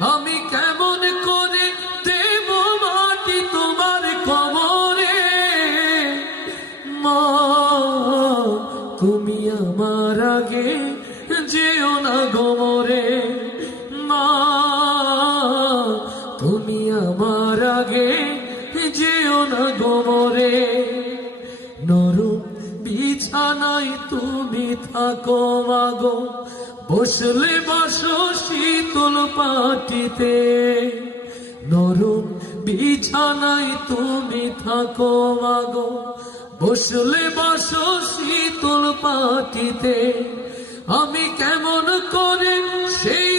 আমি কেমন করে দেব মাটি তোমার কবরে। মা তুমি আমার আগে যেও না গোমরে। মা তুমি আমার আগে যেও না গোমরে। নরম বিছানায় তুমি থাকো মাগো, বসলে বসো শীতল পাটিতে। নরম বিছানায় তুমি থাকো মাগো, বসলে বসো শীতল পাটিতে। আমি কেমন করে সেই